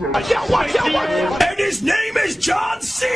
And his name is John C.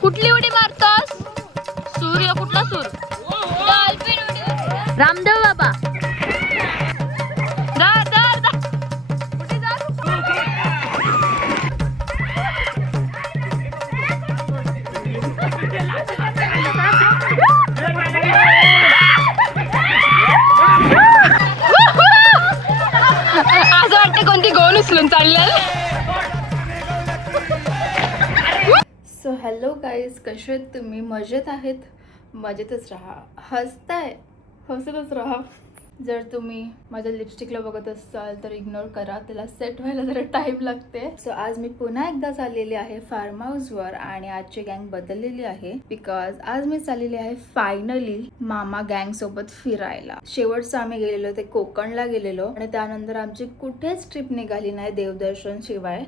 कुठली उडी मारतोस? सूर्य कुठला सूर? रामदेव बाबा. असं वाटतं कोणती गोल उचलून चाललं. सो हॅलो गाईज, कसे आहेत तुम्ही? मजेत आहेत? मजेतच राहा, हसतच राहा. जर तुम्ही माझ्या लिपस्टिकला बघत असाल तर इग्नोर करा, त्याला सेट व्हायला जरा टाईम लागते. सो आज मी पुन्हा एकदा चाललेली आहे फार्म हाऊसवर आणि आजची गँग बदललेली आहे बिकॉज आज मी चाललेली आहे फायनली मामा गँग सोबत फिरायला. शेवटचं आम्ही गेलेलो ते कोकणला गेलेलो आणि त्यानंतर आमची कुठेच ट्रिप निघाली नाही देवदर्शन शिवाय.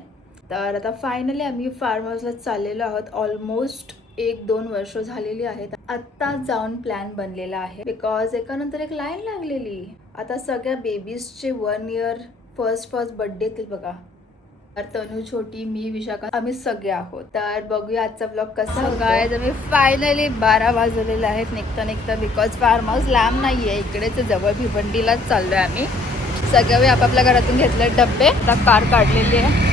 तर आता फायनली आम्ही फार्म हाऊसला चाललेलो आहोत. ऑलमोस्ट 1-2 वर्ष झालेली आहेत. आत्ता जाऊन प्लॅन बनलेला आहे बिकॉज एकानंतर एक लाईन लागलेली. आता सगळ्या बेबीजचे 1 इयर फर्स्ट बर्थडे येतील बघा. तर तनू, छोटी, मी, विशाखा, आम्ही सगळे आहोत. तर बघूया आजचा ब्लॉग कसा होता. आम्ही फायनली 12 वाजलेले आहेत निघता बिकॉज फार्म हाऊस लांब नाहीये, इकडेच जवळ भिवंडीलाच चाललोय आम्ही. सगळे आपापल्या घरातून घेतले डब्बे. आता कार काढलेली आहे,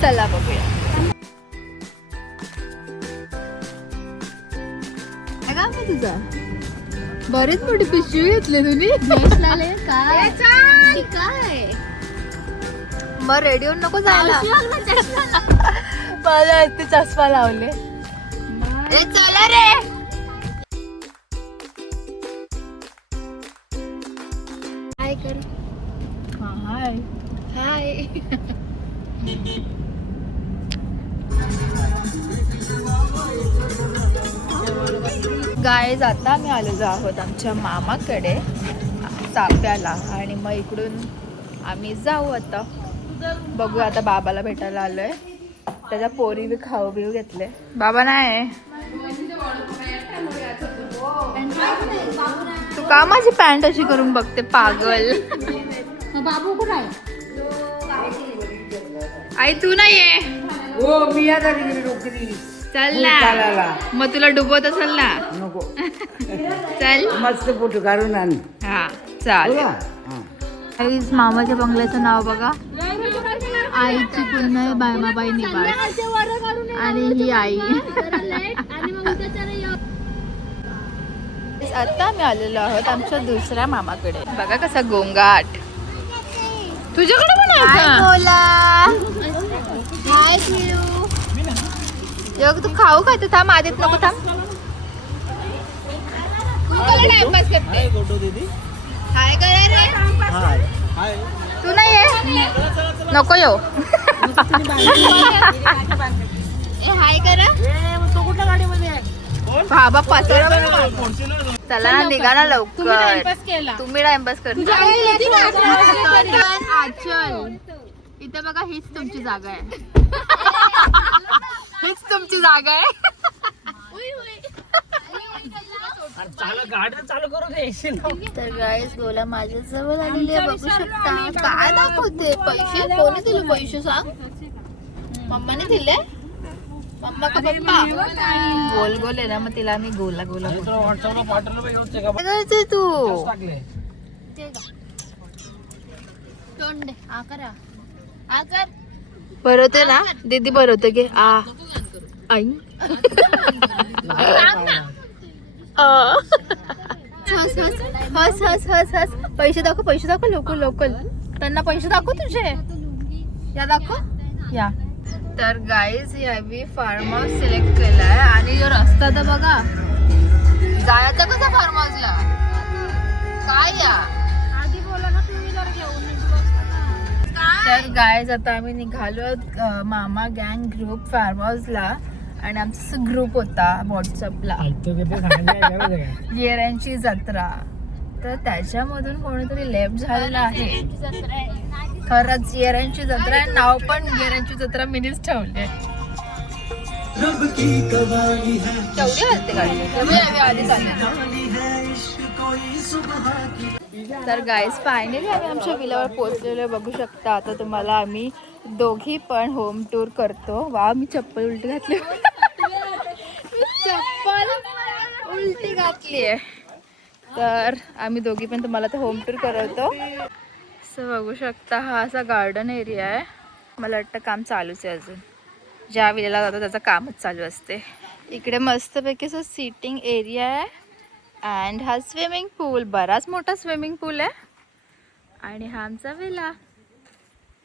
चला बघूया. काय तुझा बरेच मोठी पिशवी घेतली तुम्ही. काय मग रेडिओ नको जायला. माझ्या ते चष्मा लावले. चला रे. हाय कर. हाय हाय. गाईज, आता आम्ही आलेलो आहोत आमच्या मामाकडे चाप्याला आणि मग इकडून आम्ही जाऊ. आता बघू. आता बाबाला भेटायला आलोय. त्याच्या पोरी बी खाऊ बिऊ घेतले. बाबा नाही, तू का माझी पॅन्ट अशी करून बघते पागल. बाबू कुठं आहे? आई तू नाहीये. चल ना, मग तुला डुबवत असेल ना. नको. चल मस्त फोटो काढून आण. हा चाल. आईच मामाच्या बंगल्याचं नाव बघा. आईची पूर्ण आहे बायमाबाई निवास आणि ही आई. आता आम्ही आलेलो आहोत आमच्या दुसऱ्या मामाकडे. बघा कसा गोंगाट. तुझ्याकडे पण आहे का? योग तू खाऊ का? तू थांब, आधीच नको थांब. टाइमपास करते. हाय करे रे. तू नाही आहे? नको येऊ. हाय करा बाबा. चला ना, निघा ना लवकर. तुम्ही टाइमपास करता. इथे बघा, हीच तुमची जागा आहे. हीच तुमची जागा आहे. तर गाईस, गोला माझ्या जवळ आलेली आहे, बघू शकता. काय दाखवते? पैसे कोणी दिले? पैसे सांग. मम्माने दिले? मम्मा का पप्पा? गोल गोल आहे ना, मग तिला आम्ही गोला गोला. काय तू बरवते ना दीदी? बरवते की आ आई. हस हस हस हस. पैसे दाखव लोकल. त्यांना पैसे दाखव तुझे. या दाखव या. तर गाईज, मी फार्म हाऊस सिलेक्ट केलाय आणि रस्ता तर बघा. जायचं कसं फार्म हाऊसला? काय या आधी बोला ना, 2 व्हीलर घेऊन. काय तर गायज आता आम्ही निघालो मामा गँग ग्रुप फार्म हाऊसला आणि आमचा ग्रुप होता व्हॉट्सअपला येऱ्यांची जत्रा. तर त्याच्यामधून कोणीतरी लेफ्ट झालेला आहे. खरंच येऱ्यांची जत्रा आहे, नाव पण येऱ्यांची जत्रा मिनीच ठेवले. केवढी हलते गाडी तर गाईज फायनली आम्ही आमच्या विलावर पोहोचलेलो बघू शकता. आता तुम्हाला आम्ही दोघी पण होम टूर करतो. वा मी चप्पल उलटी घातली चप्पल उलटी घातली आहे. तर आम्ही दोघी पण तुम्हाला तर होम टूर करवतो. असं बघू शकता हा असा गार्डन एरिया आहे. मला वाटतं काम चालूच आहे अजून. ज्या विलेला जातो त्याचं कामच चालू असते. इकडे मस्तपैकी असं सिटिंग एरिया आहे अँड हा स्विमिंग पूल, बराच मोठा स्विमिंग पूल आहे. आणि हा आमचा विला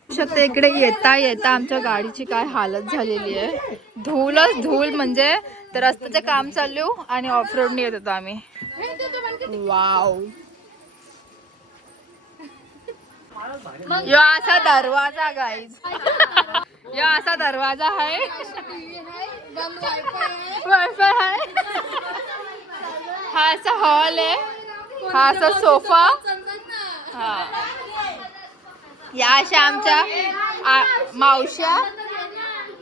शकते. इकडे येता येता आमच्या गाडीची काय हालत झालेली आहे. धूलच धूल, म्हणजे तर रस्त्याचं काम चालू आणि ऑफ रोडने येत होतो आम्ही. वाव, यो असा दरवाजा गाईज, यो असा दरवाजा आहे. वायफाय आहे. हा असा हॉल आहे. हा असा सोफा. हा या अशा आमच्या मावश्या.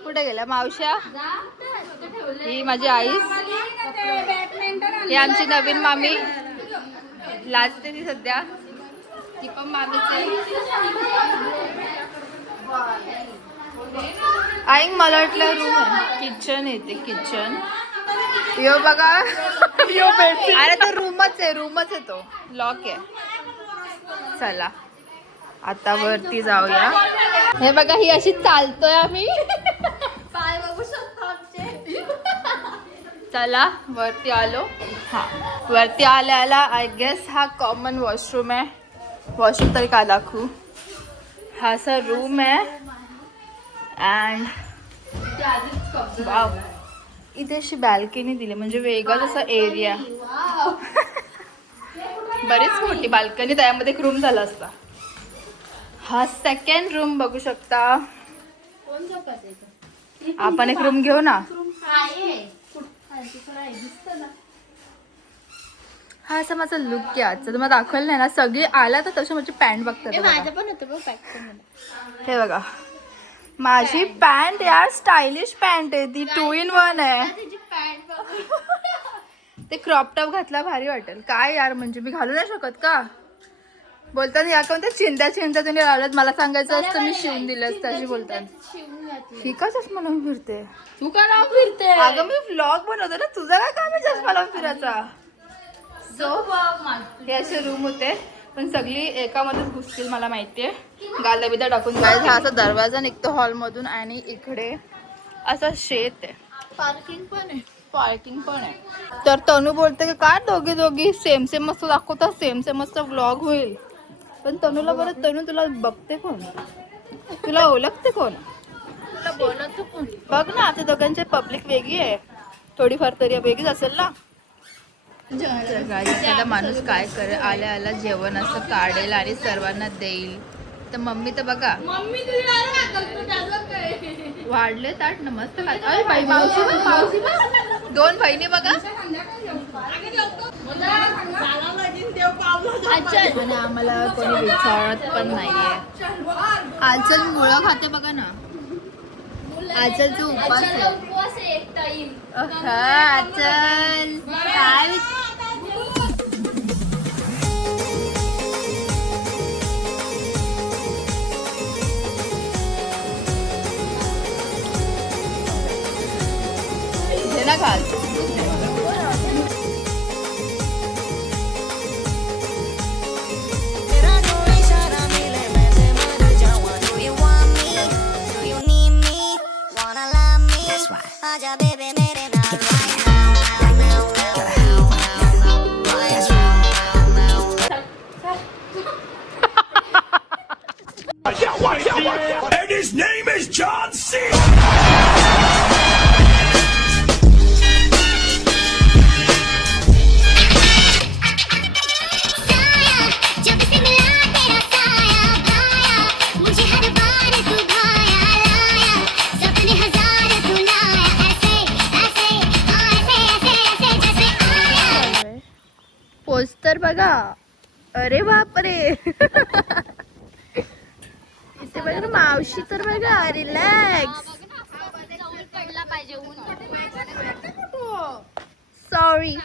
कुठे गेल्या मावश्या? ही माझी आई, ही आमची नवीन मामी. लाजते ती सध्या, ती पण मामीच आहे. आई मला वाटलं रूम आहे. किचन येते, किचन. यो बघा, अरे तो रूमच आहे, रूमच आहे तो. लॉक आहे. चला आता वरती जाऊया. हे बघा ही अशी चालतोय आम्ही. पाय बघू शकतो आमचे. चला वरती आलो. हा वरती आल्या आय गेस हा कॉमन वॉशरूम आहे. वॉशरूम तरी का दाखवू. हा असा रूम आहे अँड वाव, इथे अशी बाल्कनी दिली म्हणजे वेगळाच असा एरिया. बरीच मोठी बाल्कनी, त्यामध्ये एक रूम झाला असता. हा सेकंड रूम बघू शकता. आपण एक रूम घेऊ ना. हा असा माझा लुक आहे आजचा. तुम्हाला दाखवलं नाही ना, सगळी आला तर तशी माझी पॅन्ट बघतात. हे बघा माझी पॅन्ट यार, स्टायलिश पॅन्ट आहे ती. 2 in 1 आहे. ते क्रॉप टॉप घातला भारी वाटेल काय यार. म्हणजे मी घालू नाही शकत का? बोलताना या कोणत्या चिंध्या चिंध्या तुम्ही लावल्यात, मला सांगायचं असतं मी शिवून दिलं असतं अशी बोलतात. ही का चष्मा लावून फिरते? तू का लावून फिरते? अगं मी व्लॉग बनवते ना, तुझा काय काम आहे चष्मा लावून फिरायचा? सो हे असे रूम होते, पण सगळी एकामध्येच घुसतील मला माहितीये. गाला बिदा टाकून जायचं. हा असा दरवाजा निघतो हॉलमधून आणि इकडे असं शेत आहे. पार्किंग पण आहे. तर तनू बोलते की काय दोघी सेम सेम मस्त दाखवतात, सेम सेम मस्त व्लॉग होईल. पण तनूला बरं, तनू तुला बघते कोण? तुला ओळखते कोण? तुला बोलत कोण? बघ ना आता दोघांची पब्लिक वेगळी आहे, थोडीफार तरी वेगळीच असेल ना. एखादा माणूस काय करेल, आल्या आल्या जेवण असं काढेल आणि सर्वांना देईल. तर मम्मी तर बघा वाढले ताट ना मस्त. मावशी 2 बहिणी बघा. आणि आम्हाला कोणी विचारत पण नाहीये. आजल मुळं खाते बघा ना. आजलचा उपवास आहे. आजल काय ना घाल. And his name is John C. जब से मिला तेरा साया भाया मुझे हर बार बघा. अरे बापरे. इथे बघा मावशी तर बघा रिलॅक्स. पडला पाहिजे ऊन. सॉरी.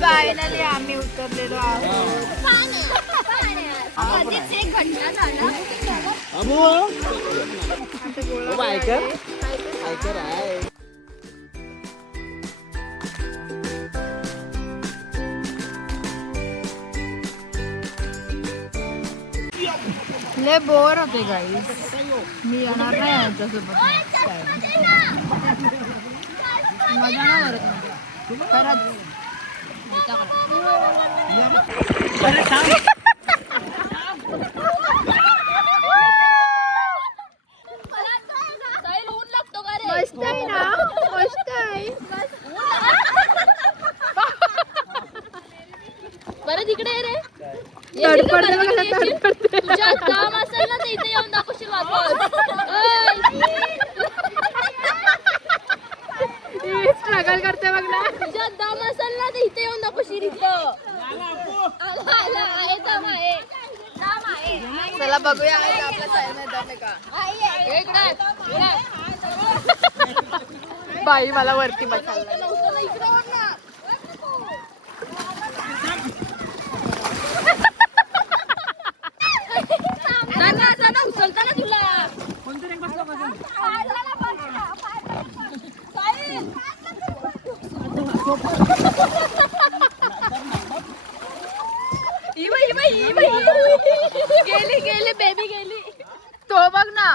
फायनली आम्ही उतरलेलो आहोत. आधीच एक घटना झाला. लय बोर होते गाईस. मी येणार नाही यांच्यासोबत. मजा नाही करत मी. खरंच. ऊन लागतो का रे? मस्त आहे ना. मस्त आहे. बरं तिकडे ये रे. तडफडते बघा, तडफडते. तुझ्या दम असेल ना तर इथे येऊन दाखवशील वापस. स्ट्रगल करते बघ ना. तुझ्या दम असेल ना तर इथे येऊन दाखवशील. इथं आला आहे दम आहे. दम आहे. चला बघूया आपला साहेब मैदान का. बाई मला वरती बसायला. उचलता ना तुला. गेली गेली बेबी गेली. तो बघ ना.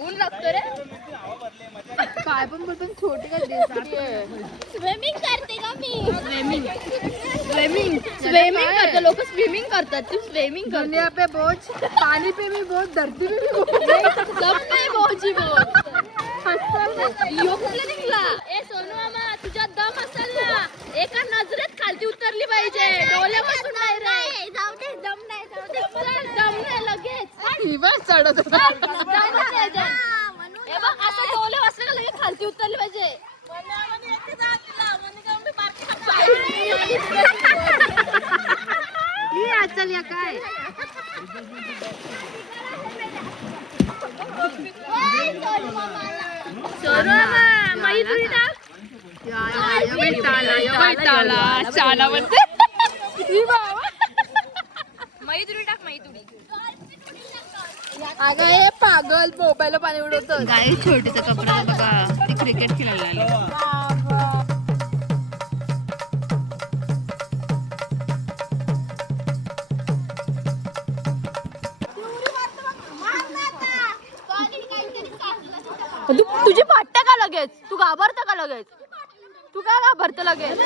ऊन लागतो रे. काय पण बोलतो छोटी का दिसते. स्विमिंग करते का मी? स्विमिंग स्विमिंग करते लोक. स्विमिंग करतात. तू स्विमिंग कर. दुनिया पे बोझ. पानी पे भी बोझ. धरती पे भी बोझ. सब पे बोझी बोझ. यो कुठला निघला? ए सोनू मामा तुझ्या दम असेल ना एका नजरेत खालती उतरली पाहिजे. डोल्यापासून नाही रे. जाऊ दे दम नाही. जाऊ दे दम नाही लगेच. ही बस चढत हे बघ असं डोले वाचले का लगेच खालती उतरली पाहिजे. ही आजल या काय. सोनू मामा मैत्री टाक. शाला म्हणते. मैत्री टाक. मैत्री अगं हे पागल मोबाईल पाणी उडवतो. गाई छोटीचा कपडा बघा. ती क्रिकेट खेळायला आली. तुझी फाटते का लगेच. तू घाबरते का लगेच. तू काय घाबरते लगेच.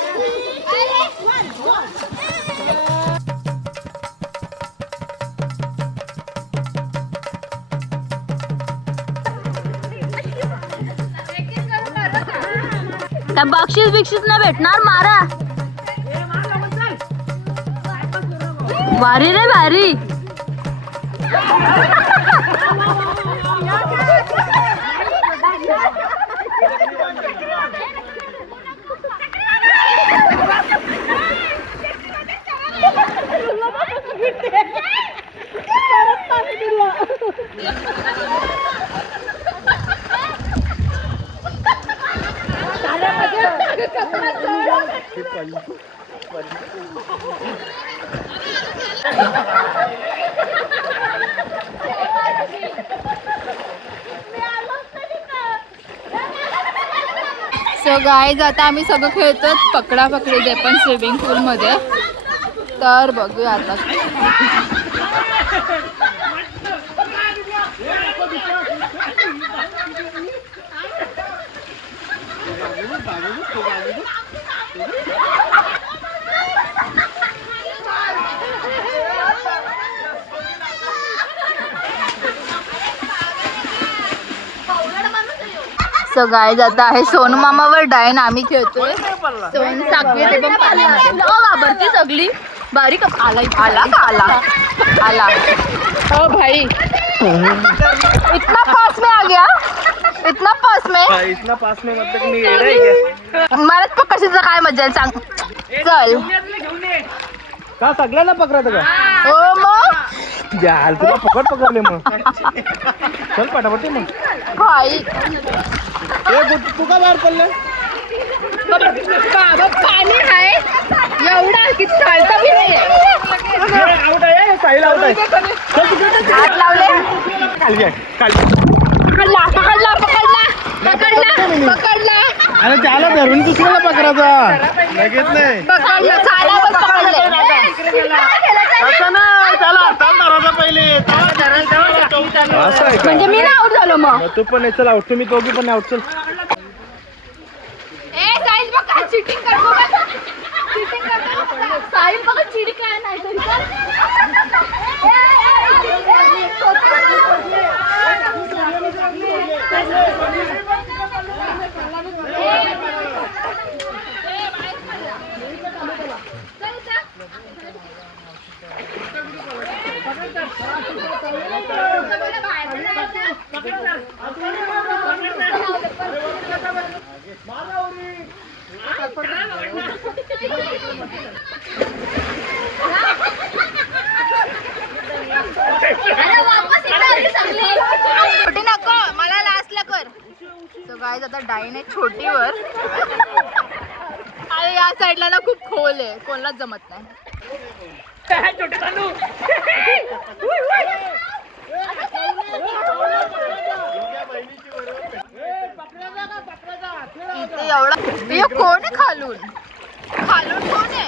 त्या बक्षीस बिक्षीस नाही भेटणार. मारा भारी रे भारी. सो गाईज आता आम्ही सगळं खेळतो पकडा पकडी जे पण स्विमिंग पूल मध्ये. तर बघूया आता. सो गाईज आता आहे सोनू मामावर डायन. आम्ही खेळतोय. सोन साखळी ते पण पाण्यामध्ये. घाबरती सगळी. बारीक आला आला का आला आला ओ भाई इतना पास में आ गया इतना पास में मतलब मी येडा आहे का? मलाच पण कशाचं काय मजा आहे सांग चल का सगळ्यांना पकडायचं का हो मग जाल तुला पकडले मग चल पटापट ये मग भाई तू का बाहेर पडलं बाबा पाणी आहे एवढा की चालता बी नाही आउट आहे साहिल आउट आहे हात लावले खाली आहे, खाली पकडला पकडला पकडला पकडला पकडला अरे त्याला धरून दुसऱ्याला पकडायचा लगेच नाही पकडलं चाला बस पकडले असं नाही त्याला हातात धरायचा पहिले असं आहे का? म्हणजे मी ना आउट झालो मग मग तू पण नाही चल आउट तुम्ही दोघी पण आउट चल ए साहिल बघ चीटिंग करतो का चीटिंग करतो साहिल बघ चीटिंग काय नाही तरी छोटी नको मला लास्टला कर सो गाइस आता डाईन आहे छोटीवर आणि या साईडला ना खूप खोल आहे कोणालाच जमत नाही इथे एवढा हे कोण आहे खालून खालून कोण आहे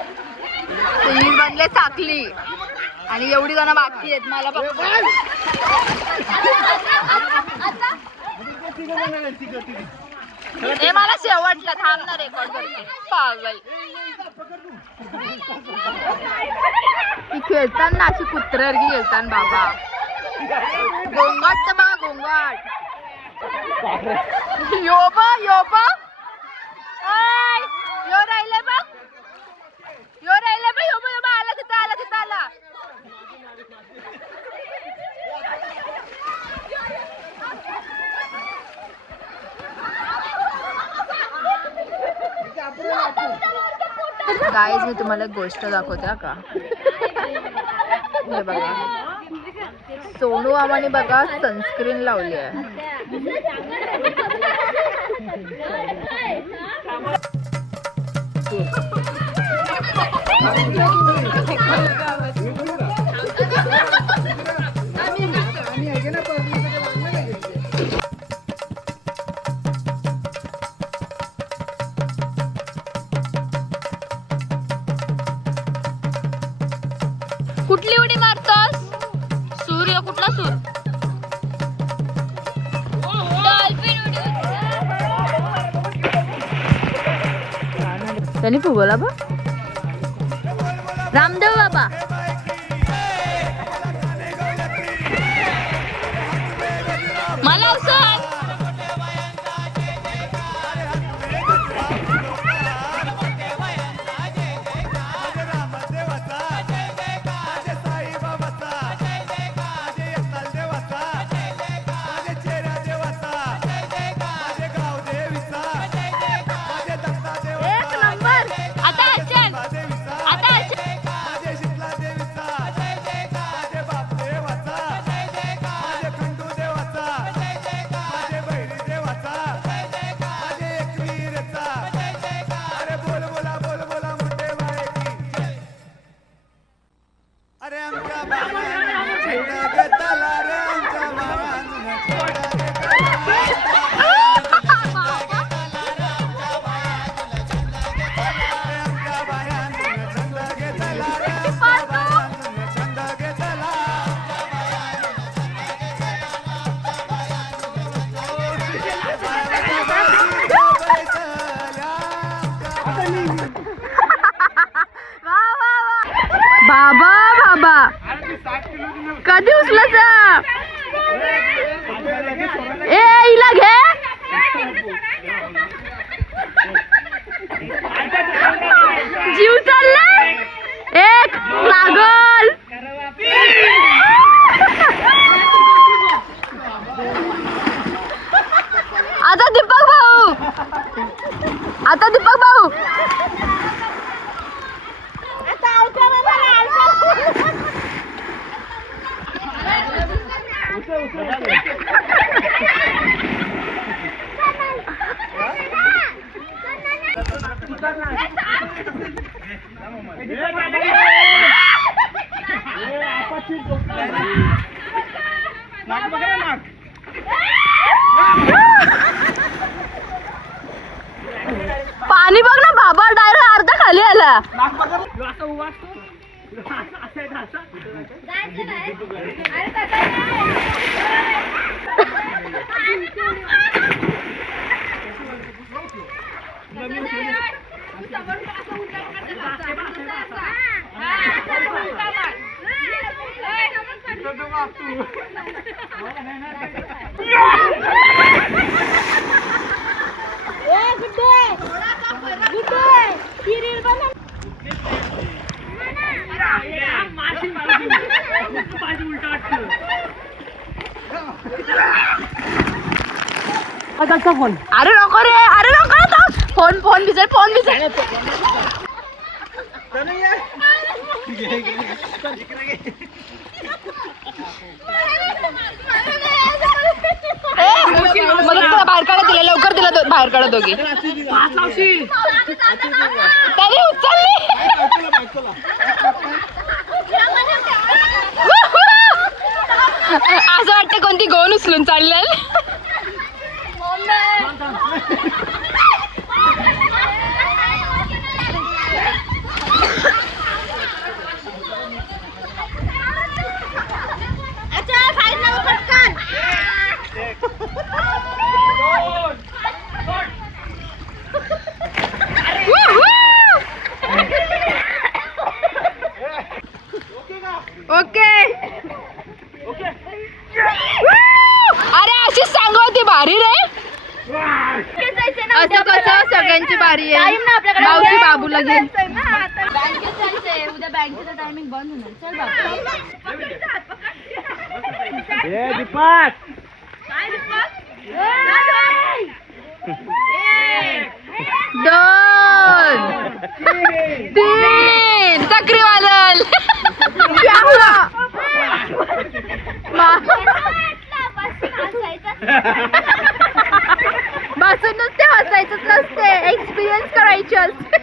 ही बनले साखली आणि एवढी जण बाकी आहेत मला हे मला शेवटला थांबणार रेकॉर्ड करते पागल ती खेळताना अशी कुत्र्यासारखी खेळताना बाबा गोंगाट तर बघा गोंगाट योबा योबा यो राहिले बघ योबा योबा आला तिथं आला गाईज मी तुम्हाला एक गोष्ट दाखवते हा का हे बघा सोनू आमाने बघा सनस्क्रीन लावली आहे कुठली उडी मारतोस सूर्य कुठला सूर डॉल्फिन उडी त्यांनी फुगवला बा रामदेव बाबा मला सांग आता दीपक भाऊ पाणी बघ ना बाबा डायरेक्ट अर्धा खाली आला अरे नको रे अरे नको फोन भिजेल मला बाहेर काढा दिला लवकर दिला बाहेर काढा दोघी त्याने उचलली असं वाटतं कोणती गोन उचलून चालले ओके अरे अशीच सांग होती भारी रे असं कसं सगळ्यांची बारी आहे मावशी बाबूला घे बँकेत जायचंय उद्या बँकेचं टायमिंग बंद होणार चल दीपक दोन तीन चक्री वादल बसून नुसते हसायचंच नसते एक्सपिरियन्स करायचे असते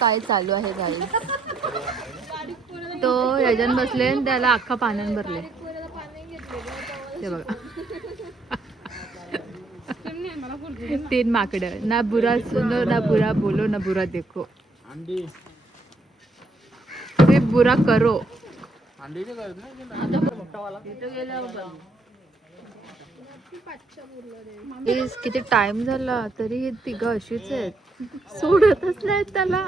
काय चालू आहे गाई तो ह्याच्यान बसले त्याला अख्खा पाण्यान भरले ते बघा 3 माकड ना बुरा सुनो ना बुरा बोलो ना बुरा देखो ते बुरा करो किती टाइम झाला तरी हे तिघं अशीच आहेत सोडतच नाहीत त्याला